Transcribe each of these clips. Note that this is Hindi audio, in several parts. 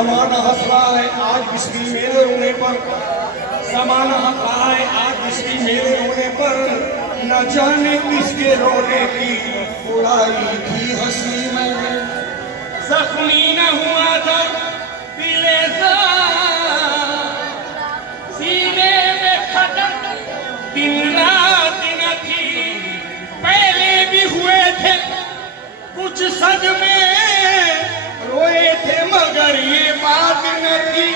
जमाना हंस रहा है आज बिस्मिल मेरे रोने पर, जमाना हंस रहा है आज बिस्मिल मेरे रोने पर, न जाने किसके रोने की उड़ाई थी हंसी मैंने। जख्मी न हुआ था दिले सीने में खटक दिन रात न थी, पहले भी हुए थे कुछ सदमे, रोए थे मगर ये बात न थी,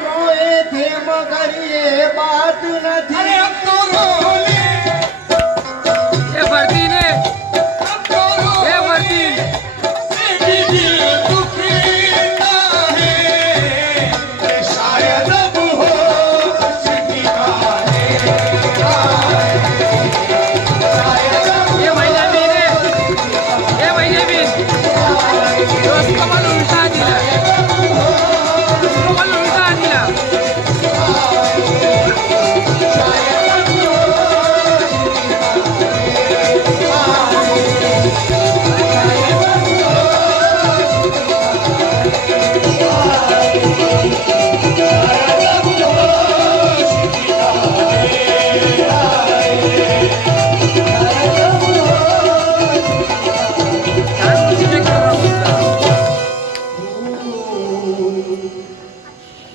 रोए थे मगर ये बात न थी। अरे अब तो रो ले, ये वर्दीन है, अब तो रो ये वर्दीन से भी दिल दुखता है, ये शायद अब हो ठिकाने, शायद अब ये महीने बीन है, ये महीने बीन दोस्त को मन उल्टा दिला, उसको मन उल्टा दिला।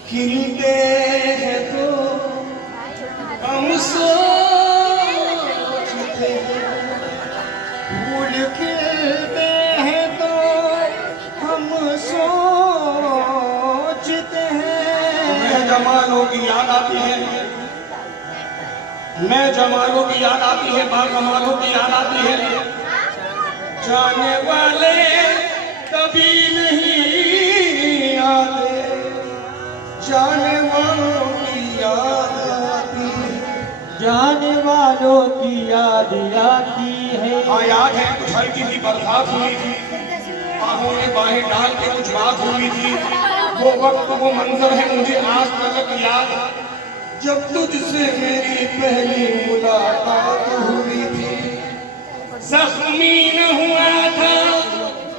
खिलते हैं तो हम सोचते हैं, फूल खिलते हैं तो हम सोचते हैं। मैं जमानों की याद आती है, मैं जमानों की याद आती है, बागमानों की याद आती है, जाने वाले कभी नहीं आते, जाने वालों की याद आती है। जाने वालों की याद आती है। हाँ याद है कुछ हल्की सी बरसात हुई थी, बाहों में बाहें डाल के कुछ बात हुई थी, वो वक्त वो मंजर है मुझे आज तक याद, जब तुझसे मेरी पहली मुलाकात हुई थी। जख्मी न हुआ था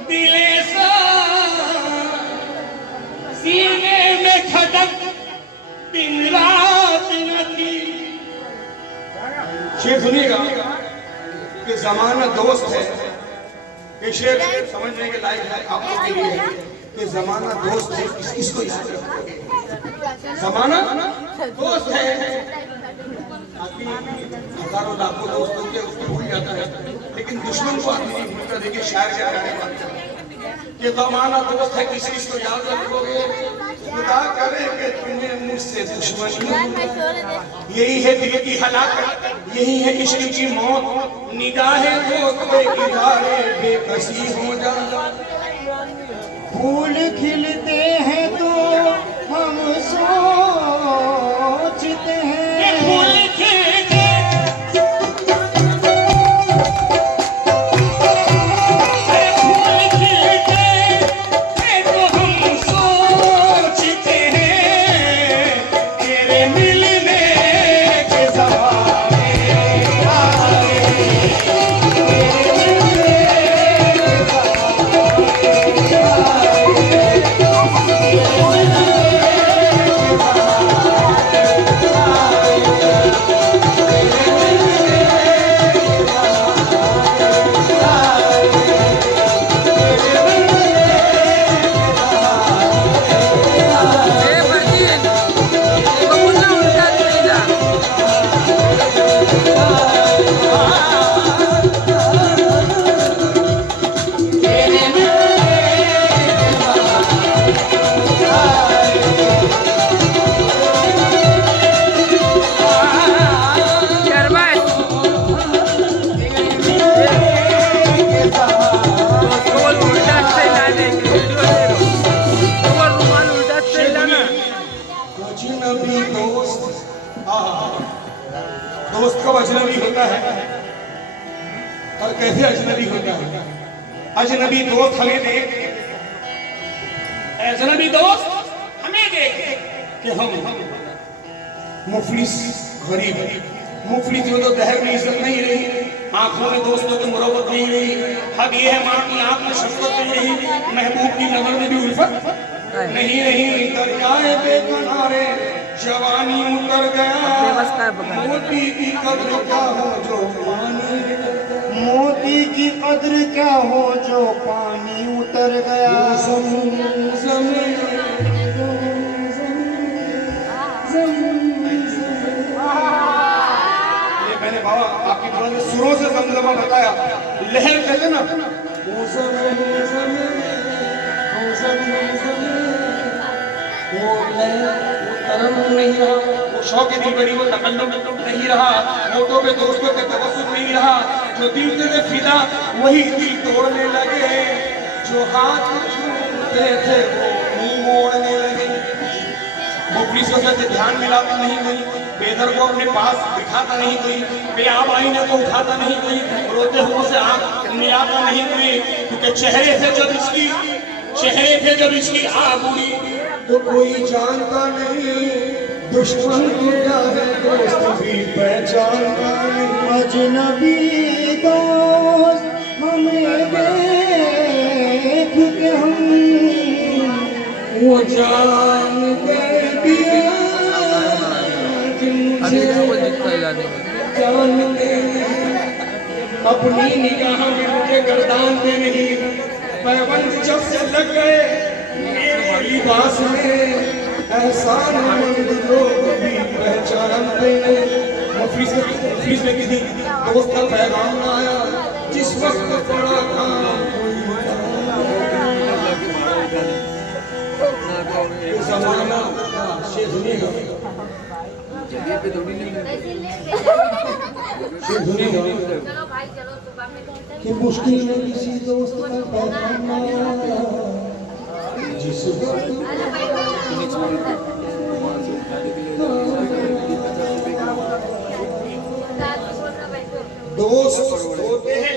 दिले सा, सीने में खटक दिन रात न थी। शेर सुनिएगा कि जमाना दोस्त है, ये शेर समझने के लायक है आप लोगों के लिए है कि जमाना दोस्त है, इसको याद रखोगे, जमाना दोस्त है। हजारों लाखों दोस्त होते उसको भूल जाता है, लेकिन दुश्मन को आदमी नहीं भूलता। देखिए शायर क्या कहने वाला है कि जमाना दोस्त है, किसी चीज को याद रखोगे, खुदा करे कि तुम्हें मुझसे दुश्मनी हो। यही है दिल की हलाकत, यही है इश्क की मौत, निगाहें दोस्त पे इधारे बेकसी हो जाना। फूल खिलते हैं तो हम सोचते हैं। फूल खिलते फूल खिलते हैं तो हम सोचते हैं, तेरे मिलने के ज़माने आए, तेरे मिलने के ये वर्दीन को मुन्ना उल्टा दिला। शरबत उसको बोल उल्टा से लाने के वीडियो ले लो, वो रुमाल उल्टा से लाना। अजनबी दोस्त, दोस्त कब अजनबी होता है और कैसे अजनबी होता है? अजनबी दोस्त हमें देख, अजनबी दोस्त हमें देख कि हम मुफलिस गरीब, मुफलिस में तो दहर में इज्जत नहीं रही, आंखों में दोस्तों की मुरव्वत नहीं रही, हद ये है माँ की आंख में शफकत नहीं रही, महबूब की नजर में भी उल्फत नहीं नहीं दरियाए बेकनारे जवानी उतर गया। मोती की कद्र क्या हो जो पानी, मोती की कद्र क्या हो जो पानी उतर गया। मैंने बाबा आपकी थोड़ा सा सुरों से जमजमा बताया, लहर कहते ना, वो तरम नहीं रहा, वो शौक दिल बरी, वो तकल्लुम नहीं रहा, मोटों पे दोस्तों के तवज्जुह नहीं रहा, जो दिल से फिदा वही दिल तोड़ने लगे, जो हाथ छूते थे वो मुंह मोड़ने लगे। मुफलिसों से ध्यान मिलाता नहीं कोई, बेदर को अपने पास दिखाता नहीं कोई, बेआबाइने को उठाता नहीं कोई, रोते हुए से आंख मिलाता नहीं कोई, क्योंकि चेहरे थे जब इसकी आग उड़ी तो कोई जानता नहीं दुश्मन क्या है, दोस्त भी पहचानता नहीं। अजनबी दोस्त हमें देख के हम वो जान कर दिया अपनी निगाह में मुझे गर्दानते नहीं, पैबंद जब से लग गए मेरे लिबास में, एहसानमंद लोग भी पहचानते हैं। ऑफिस में किसी दोस्त का पैगाम ना आया, जिस वक्त पड़ा काम जमाना कि मुश्किल में किसी दोस्त का पैगाम आया, जिस दोस्त होते हैं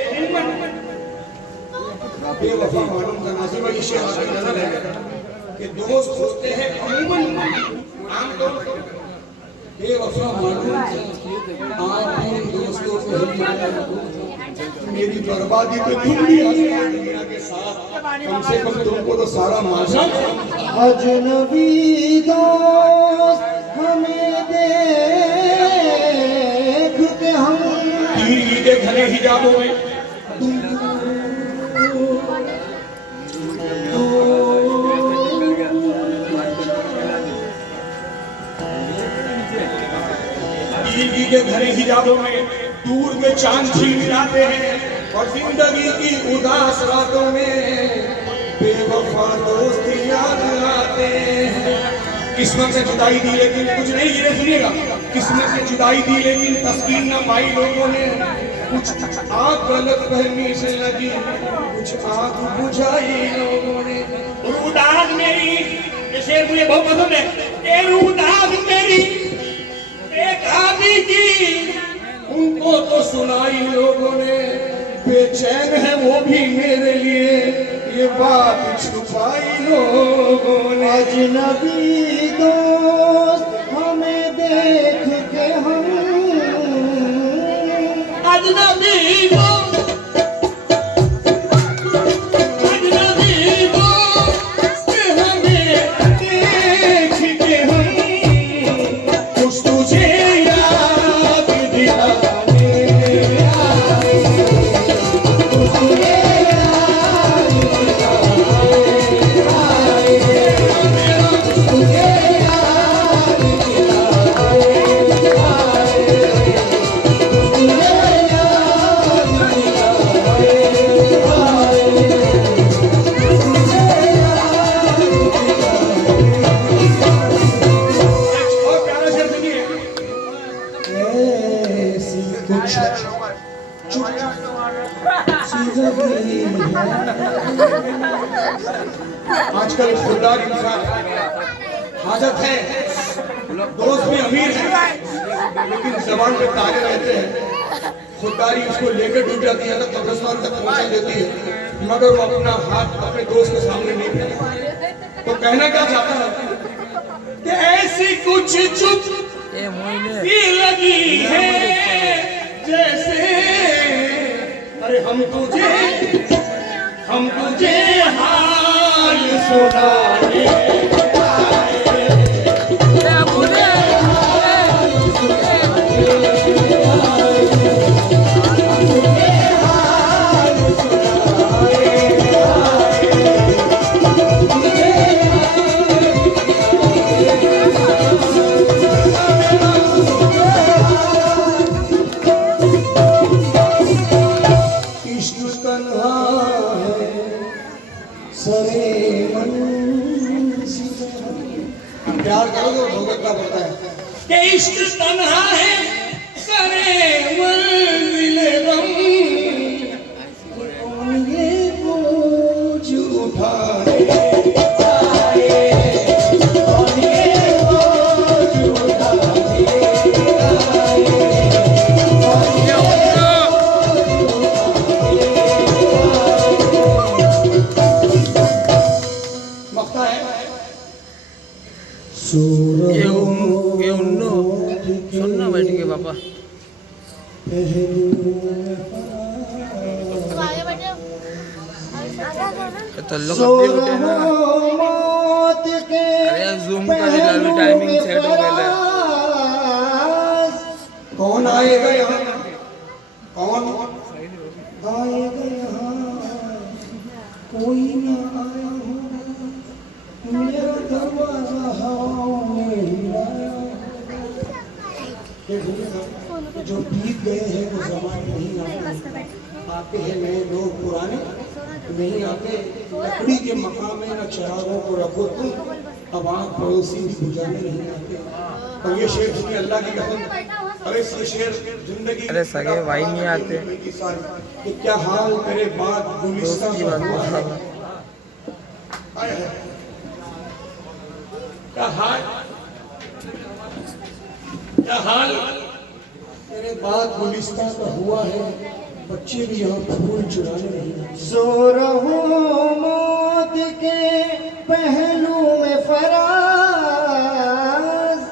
बेवफा मालूम का नाज़िम अली शेख की नजर है कि दोस्त होते हैं अमूमन आमतौर पर बेवफा मालूम, आप इन दोस्तों को मेरी बर्बादी पे तुम भी आ गए दुनिया के साथ, कम से कम तुमको तो सारा माशा। अजनबी दोस्त हमें देख के हम तीर के घने हिजाबों में के घने हिजाबों में दूर के चांद झिलमिलाते हैं, और जिंदगी की उदास रातों में बेवफा दोस्त याद आते हैं। किस्मत से जुदाई दी लेकिन कुछ नहीं, ये सुनिएगा, किस्मत से जुदाई दी लेकिन तस्कीन न पाई लोगों ने, कुछ आग गलत फहमी से लगी, कुछ आग बुझाई लोगों ने। रूदाग मेरी, ये शेर मुझे बहुत पसंद है, ये रूदाग मेरी बेकाबी की, उनको तो सुनाई लोगों ने, बेचैन है वो भी मेरे लिए, ये बात छुपाई लोगों ने। अजनबी दोस्त हमें देख के हम अजनबी दोस्त हमें देख के हम कुछ तुझे याद दिलाने आए, कुछ तुझे याद दिलाने आए, कुछ तुझे याद दिलाने आए, कुछ तुझे आजकल खुददार इंसान हाजत है, दोस्त भी अमीर है लेकिन जबान पे ताले रहते हैं, खुददारी उसको लेकर डूब जाती है, तो कब्रिस्तान तक पहुंचा देती है, मगर वो अपना हाथ अपने दोस्त के सामने नहीं फैलाता। तो कहना क्या चाहता है कि ऐसी कुछ चुप सी लगी है जैसे, अरे हम तुझे हाथ हाल सुनाए ए अबू रे इश्क तन्हा है सरे मन प्यार करो तो भुगतना पड़ता है कि इश्क तन्हा है करे मंजिल गम कौन ये बोझ उठाए कौन ये बोझ उठाए ये उठो मखता है ये उन्नो सुन ना बैठ के पापा तल्लो कब उठे ना अरे जूम का दिला भी टाइमिंग सेट हो गया कौन आएगा यहाँ कौन आएगा यहाँ कोई ना आया होगा मेरा दरवाजा हवाओं में हिलाया होगा। जो बीत गए हैं वो जमाने नहीं आते आते हैं नए लोग पुराने नहीं आते लकड़ी के मकाम में न चिरागों को रखो तुम अब आँख पड़ोसी भी गुजारने नहीं आते और ये शेर सुनिए अल्लाह की कसम अरे ये शेर जिंदगी अरे सगे भाई नहीं आते कि क्या हाल मेरे बाद गुलिस्तान की बात हुआ है है क्या हाल मेरे बाद गुलिस्तान का हुआ है बच्चे भी यहाँ फूल चुराने नहीं आते सो रहो मौत के पहलू में फराज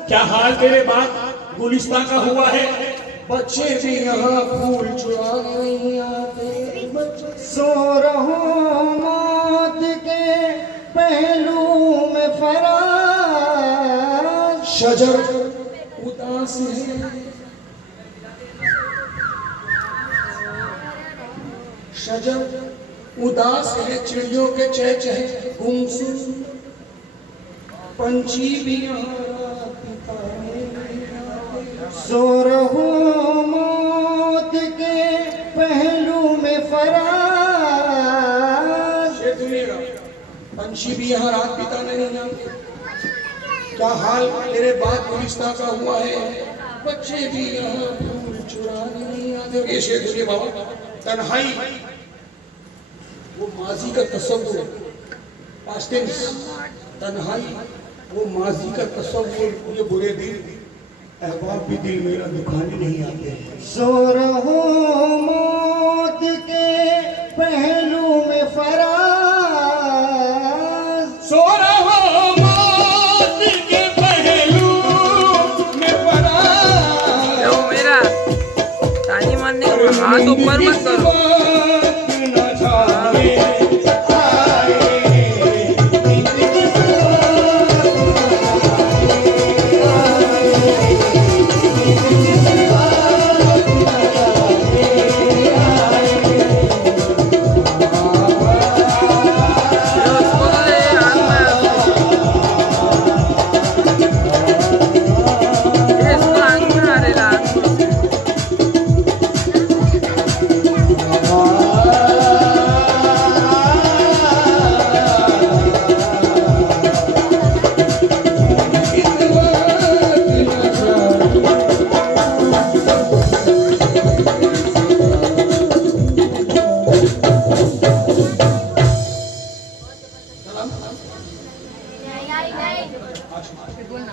क्या हाल तेरे बाद गुलिस्तान का हुआ है बच्चे भी यहाँ फूल चुराने नहीं आते सो रहो मौत के पहलू में फराज शजर उदास है शजर उदास है चिड़ियों के चहचहे गुमसुम पंछी भी यहाँ रात बिताने नहीं आते। सो रहो मौत के पहलू में फराज ये सुनिएगा पंछी भी यहाँ रात बिताने नहीं आते क्या हाल तेरे बाद गुलिस्तान का हुआ है बच्चे भी यहाँ फूल चुराने नहीं आते ये शेर सुनिए बाबा तन्हाई वो माजी का तस्वुर पास्ट टेंस तन्हाई वो माजी का तस्वुर ये बुरे दिन अहबाब भी दिल मेरा दुखाने नहीं आते सो रहो मौत के पहलू में फराज सो रहो मौत के पहलू में फराज यो मेरा ताली मारने के हाथ ऊपर मत करो